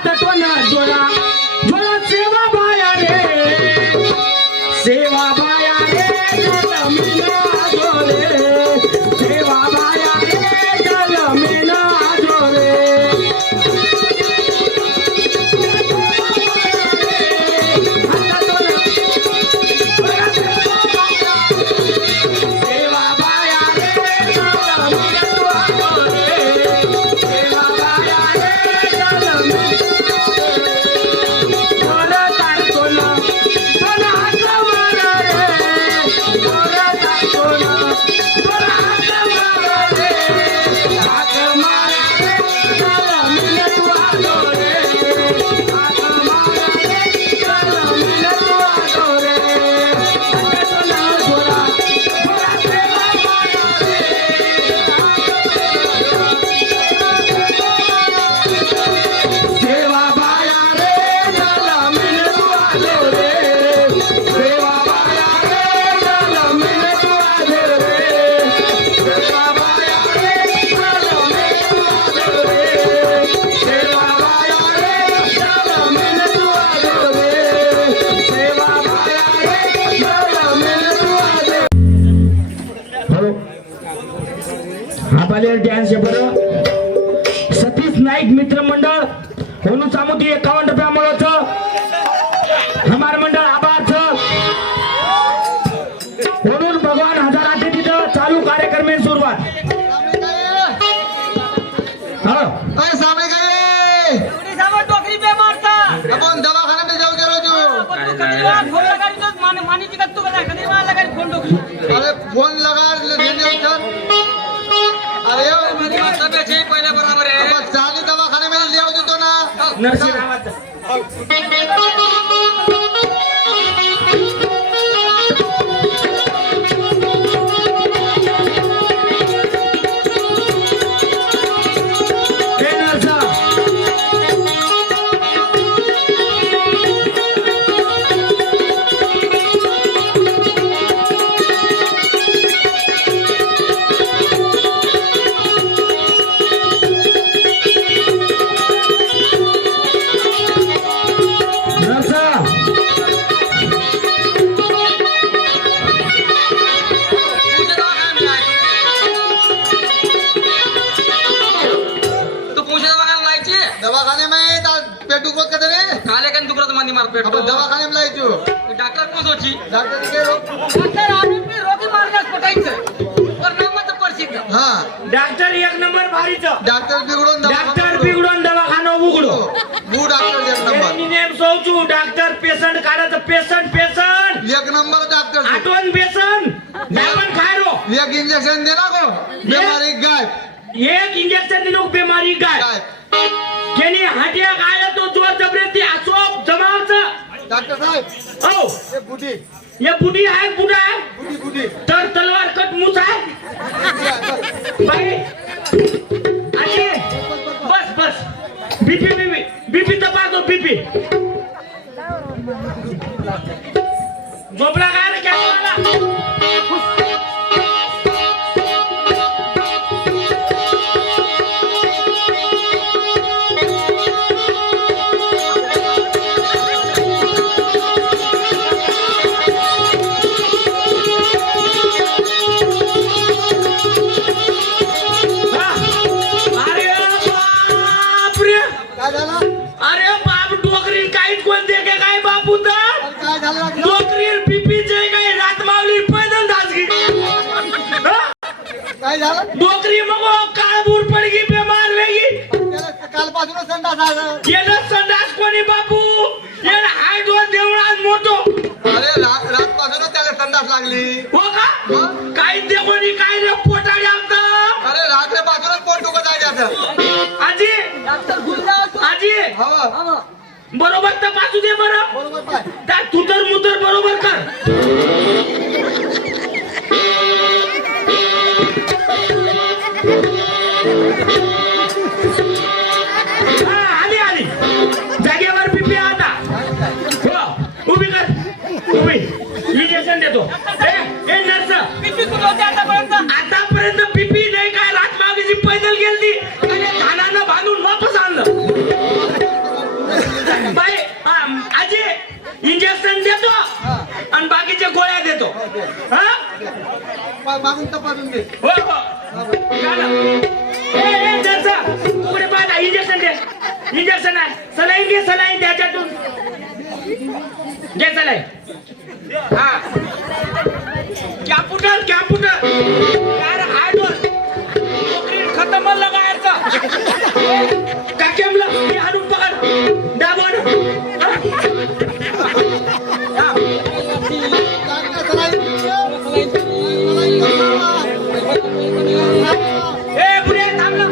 हात टोना जोडा जोडा सेवा बाया रे सेवा बाया रे जलमिना जोरे सेवा बाया रे जलमिना जोरे डॅन्स बरं सतीश नाईक मित्र मंडळ होनू सामुदी 51 रुपया मिळत हमार मंडळ आभार म्हणून भगवान हजाराचे तिथं चालू कार्यक्रम में सुरुवात अरे सामने काय एवढी सामने टोकरी पे मारता आपण दवाखान्यात जाऊ गेलो तू फोन लगाडी तो मानीची का तू कधी कधी मला लगाडी फोन टोकरी अरे फोन लगा अरे माझी तब्येत ठीक पहिल्या बरोबर आहे आपण चाली दवाखाने मध्ये लिहू देतो ना नर्सिंग नावाचं दवाखाने में लाइजो डॉक्टर कौन सोची डॉक्टर के डॉक्टर आदमी पे रोगी मारण्यास पटायचं पर नामाचं प्रसिद्ध हां डॉक्टर एक नंबर भारीचं डॉक्टर बिघडून दवाखाना उघडो वो डॉक्टर एक नंबर नेम सोचू डॉक्टर पेशंट काढायचं पेशंट एक नंबर डॉक्टर आठवण पेशंट आपण खायरो एक इंजेक्शन देना को बीमारी गायब एक इंजेक्शन दिलो बीमारी गायब केनी हटिया गायला तो जोर जबरदस्ती असोब जमावचं डॉक्टर साहब ओ ये बुढ़ी है बुढ़ा है बुढ़ी तर तलवार कट मुछ है भाई आइए बस बीपी दबा दो बीपी जोबड़ा गाने क्या वाला डोकरी मग काळबूर पडगी बेमार वेगी कालपासून संडास केलं संडास कोणी बापू याला हाय डोर देवळात मोठो अरे रातपासूनच त्याला संडास लागली हो का काय देवणी काय रे पोटाळी आमचा अरे रात्रीपासूनच पोट दुखत आहे त्याचं आजी आजी हवा बरोबर तपासू दे बरं बरोबर पाय त्या तुतर मुतर बरोबर कर आली जागेवर पिपी आता हो उभी कर उभी इंजेक्शन देतो ए नर्स आतापर्यंत पिपी नाही काय रात मागेची पैदल गेली आणि धानानं बांधून वापस आणलं मागून तपासून घे. हो हो झालं. ए दरचा पुढे पाहा इंजेक्शन दे. इंजेक्शन आहे. सलाईन घे सलाईन त्याच्यातून घे सलाईन. हा कॅम्प्युटर कॅम्प्युटर यार हार्डवर नोकरी खतम लगायचा का केमला मी हाडून पकड दाबून ए पुढे थांबला.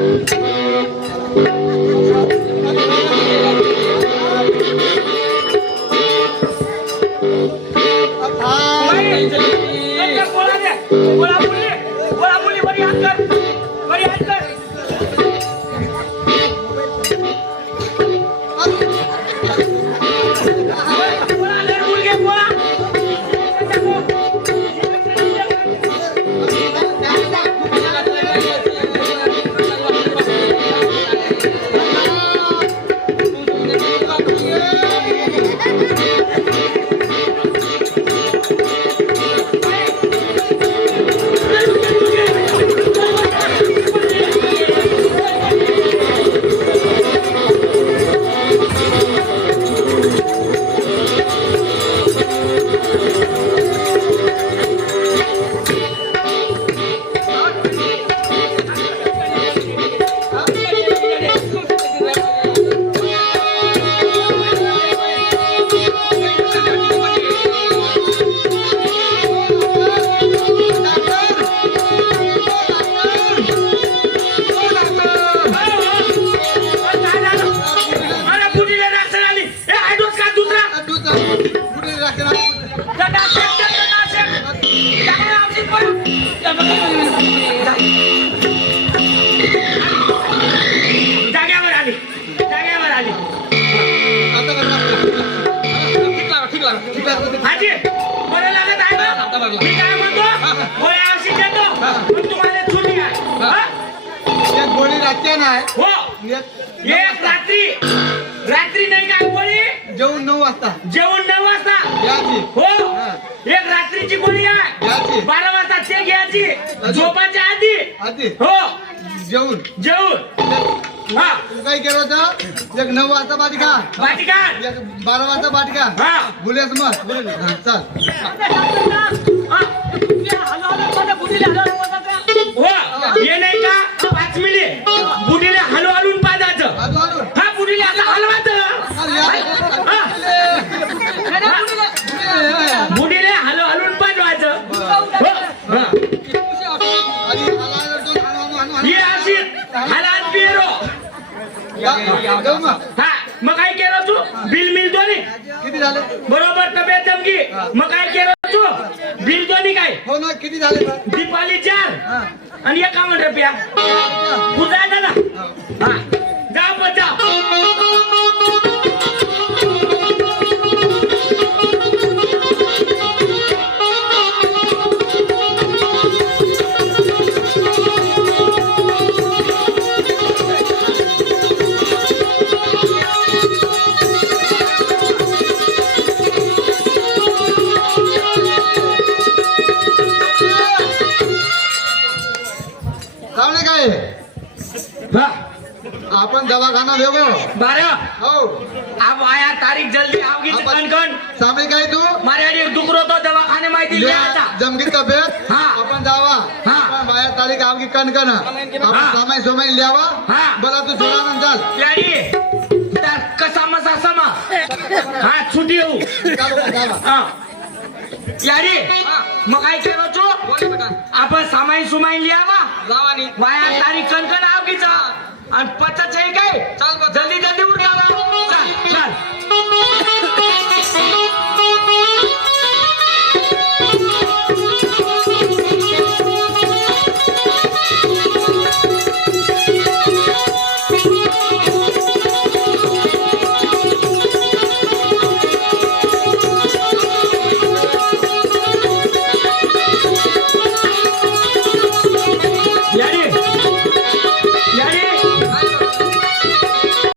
जाग्यावर आली जाग्यावर आली. हाजी बरं लागत आहे ना. मी काय म्हणतो गोळ्या औषध देतो पण तुम्हाला छुटी आहे. हा? एक गोळी रात्री नाही. हो एक एक रात्री रात्री नाही काय गोळी जेवून 9 वाजता जेवण 9 वाजता घ्यायची. हो एक रात्रीची गोळी आहे. घ्यायची. 12 वाजता ते घ्यायची झोपाच्या आधी. आधी हो जेवून जेवण हा तू काय केलं होतं. एक 9 वाजता बाटिका, बाटिका एक 12 वाजता बाटिका. हा बुलेस मग हा, चाल. हा. हो हे नाही का 5 मिनिट बुडीला हलू हलून पाजायचं. आलो आलो. हा बुडीला असं हलवायचं. हा. बुडीला हलू हलून पाजवायचं. हो. हा. हे अशी हलाल पिरो. जाऊ मग. हा मग काय केलं तू बिल मिल दोन्ही किती झाले. बरोबर तब्येत जमकी. मग काय केलं तू बिल दोन्ही काय हो ना किती झाले. दीपावली 4 हा. आणि 51 रुपया पुढे ना. हा जा पण जा. सावळे काय हा आपण दवाखाना वेगळो. 12 हो अब आया तारीख जल्दी आओगी कणकण. सावळे काय तू मारे आधी दुख तो दवाखाने माहिती लिहायचा. जमगी तब्येत. हा. आपण जावा. हा. आपण बाया तारीख आवगी कणकण आपण हा. सामाई सोमाई लिहावा. हा. बरं तू सोडा चाल. याडी त्या कसा मसा समा हा छुटी येऊ. जावा. हा याडी मग काय केलं तू आपण सामाई सुमाई लिहावा वाया तारीख कणकण आवगीचा आणि 50